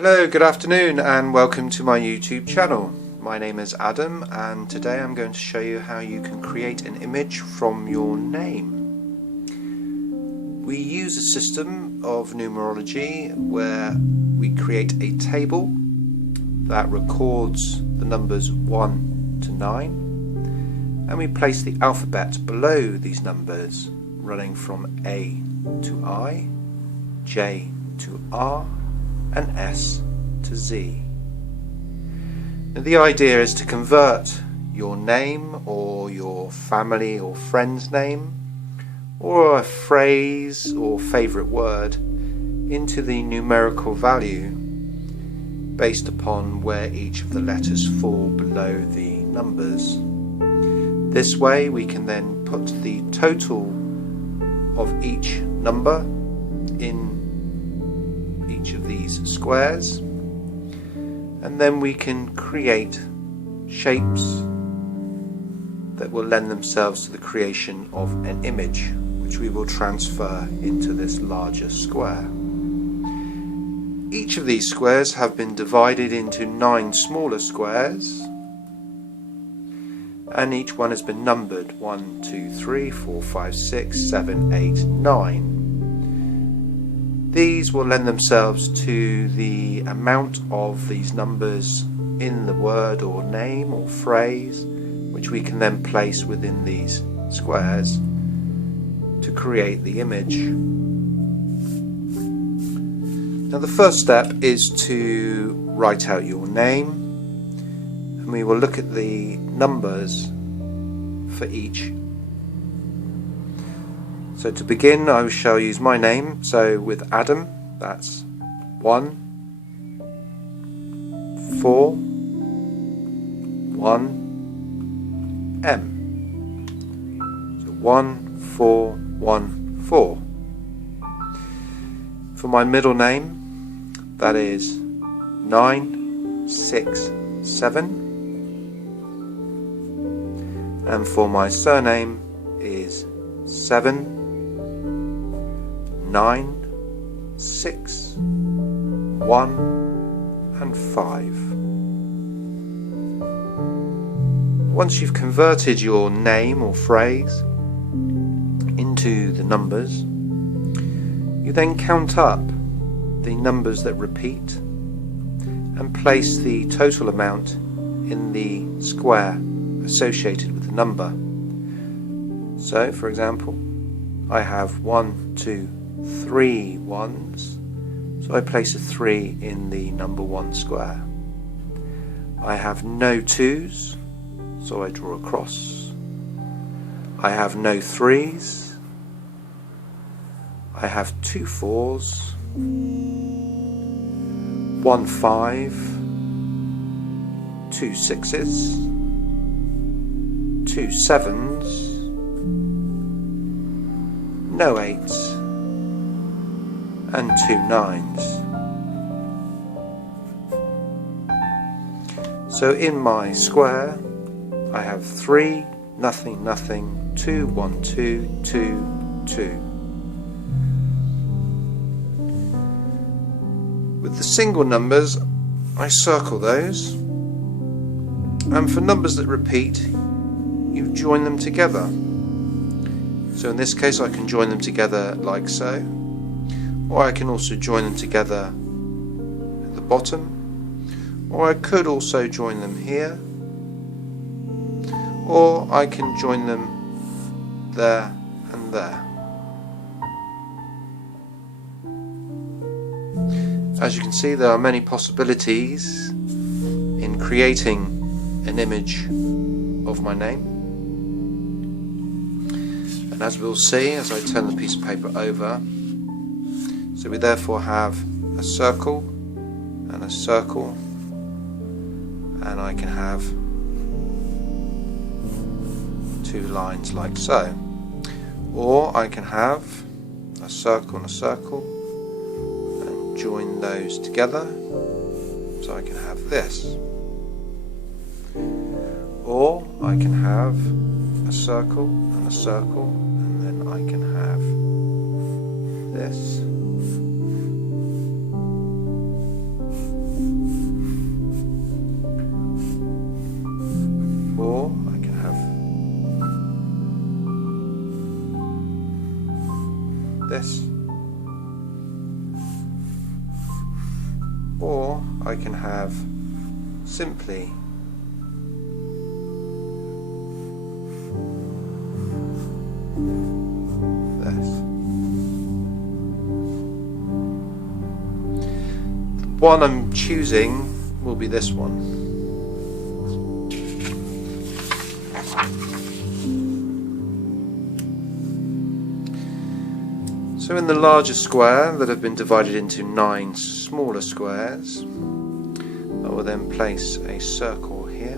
Hello, good afternoon and welcome to my YouTube channel. My name is Adam and today I'm going to show you how you can create an image from your name. We use a system of numerology where we create a table that records the numbers 1 to 9 and we place the alphabet below these numbers running from A to I, J to R and S to Z. Now, the idea is to convert your name or your family or friend's name or a phrase or favourite word into the numerical value based upon where each of the letters fall below the numbers. This way we can then put the total of each number in each of these squares, and then we can create shapes that will lend themselves to the creation of an image which we will transfer into this larger square. Each of these squares have been divided into 9 smaller squares and each one has been numbered 1, 2, 3, 4, 5, 6, 7, 8, 9. These will lend themselves to the amount of these numbers in the word or name or phrase, which we can then place within these squares to create the image. Now the first step is to write out your name, and we will look at the numbers for each. So to begin, I shall use my name. So with Adam, that's 1, 4, 1, M. So 1, 4, 1, 4. For my middle name, that is 9, 6, 7. And for my surname is 7, 9, 6, 1 and 5. Once you've converted your name or phrase into the numbers, you then count up the numbers that repeat and place the total amount in the square associated with the number. So for example, I have 1, 2, 3 ones, so I place a 3 in the number 1 square. I have no 2s, so I draw a cross. I have no 3s. I have 2 4s, 1 5, 2 6s, 2 7s, no 8s, and 2 9s. So in my square I have 3, nothing, nothing, 2, 1, 2, 2, 2. With the single numbers I circle those, and for numbers that repeat you join them together. So in this case I can join them together like so, or I can also join them together at the bottom, or I could also join them here, or I can join them there and there. As you can see, there are many possibilities in creating an image of my name, and as we'll see as I turn the piece of paper over, so we therefore have a circle and a circle, and I can have 2 lines like so, or I can have a circle and a circle and join those together, so I can have this, or I can have a circle and a circle and then I can have this. or I can have simply this. The one I'm choosing will be this one. So in the larger square that have been divided into 9 smaller squares, I will then place a circle here,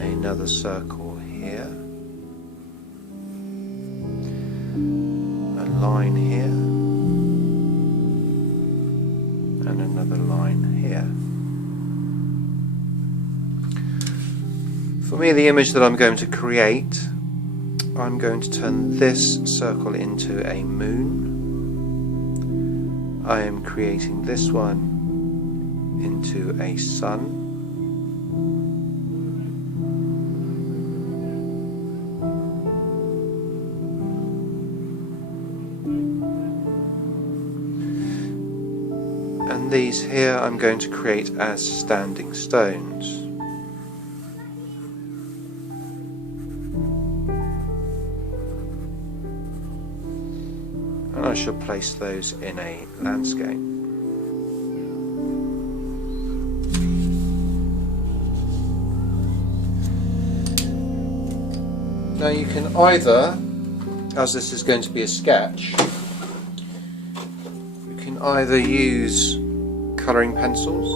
another circle here, a line here, and another line here. For me, the image that I'm going to create, I'm going to turn this circle into a moon. I am creating this one into a sun. And these here I'm going to create as standing stones. And I shall place those in a landscape. Now you can either, as this is going to be a sketch, you can either use colouring pencils,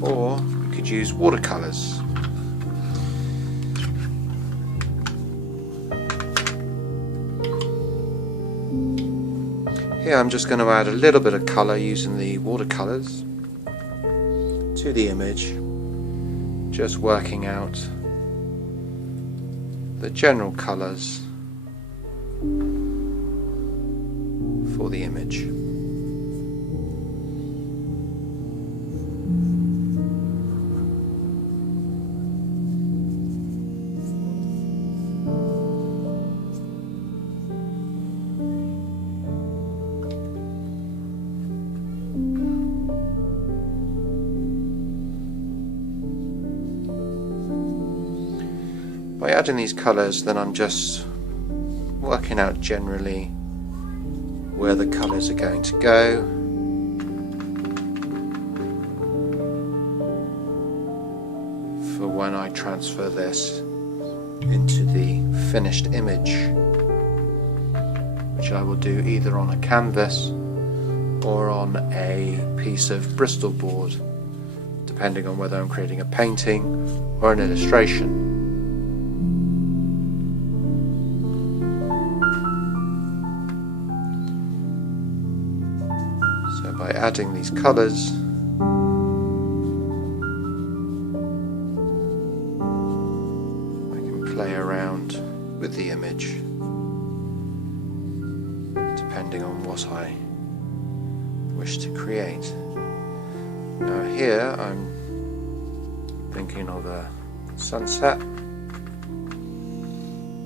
or you could use watercolours. Here I'm just going to add a little bit of colour using the watercolours to the image, just working out the general colours for the image. By adding these colours, then I'm just working out generally where the colours are going to go. For when I transfer this into the finished image, which I will do either on a canvas or on a piece of Bristol board, depending on whether I'm creating a painting or an illustration. So by adding these colours, I can play around with the image depending on what I wish to create. Now here I'm thinking of a sunset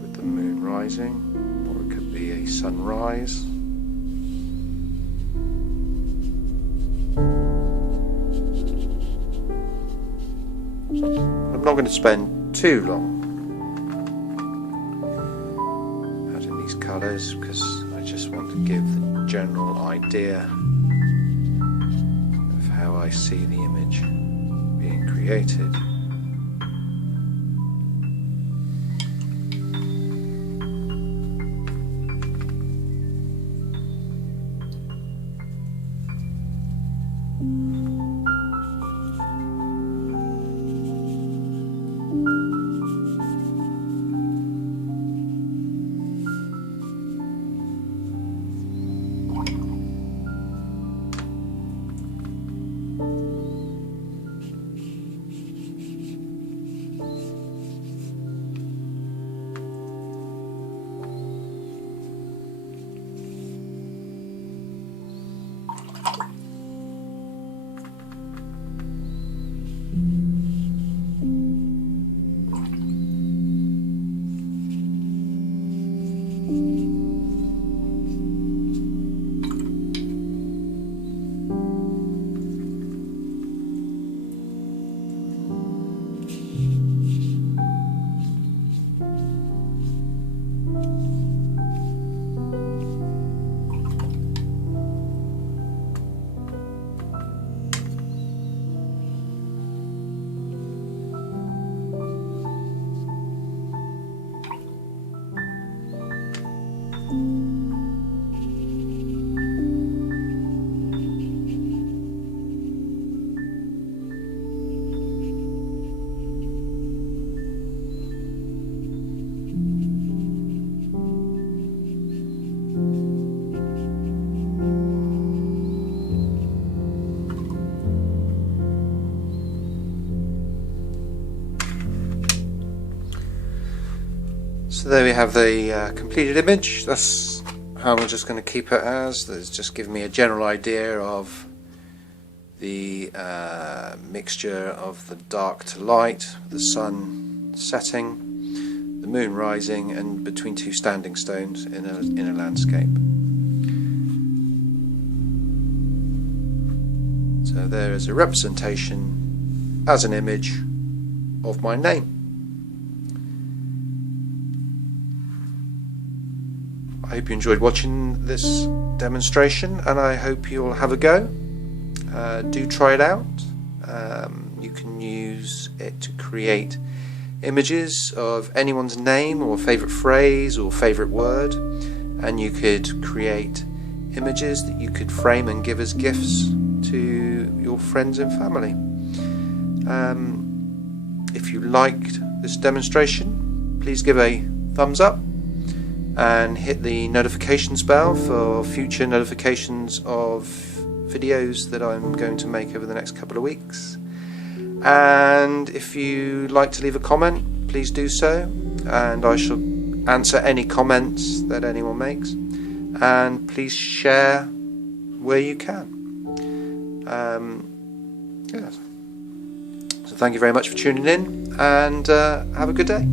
with the moon rising, or it could be a sunrise. I'm not going to spend too long adding these colours because I just want to give the general idea of how I see the image being created. So there we have the completed image. That's how I'm just going to keep it as. That's just giving me a general idea of the mixture of the dark to light, the sun setting, the moon rising, and between two standing stones in a landscape. So there is a representation as an image of my name. I hope you enjoyed watching this demonstration, and I hope you'll have a go. Do try it out. You can use it to create images of anyone's name or favourite phrase or favourite word, and you could create images that you could frame and give as gifts to your friends and family. If you liked this demonstration, please give a thumbs up and hit the notifications bell for future notifications of videos that I'm going to make over the next couple of weeks. And if you'd like to leave a comment, please do so, and I shall answer any comments that anyone makes, and please share where you can. Yes. So thank you very much for tuning in, and have a good day.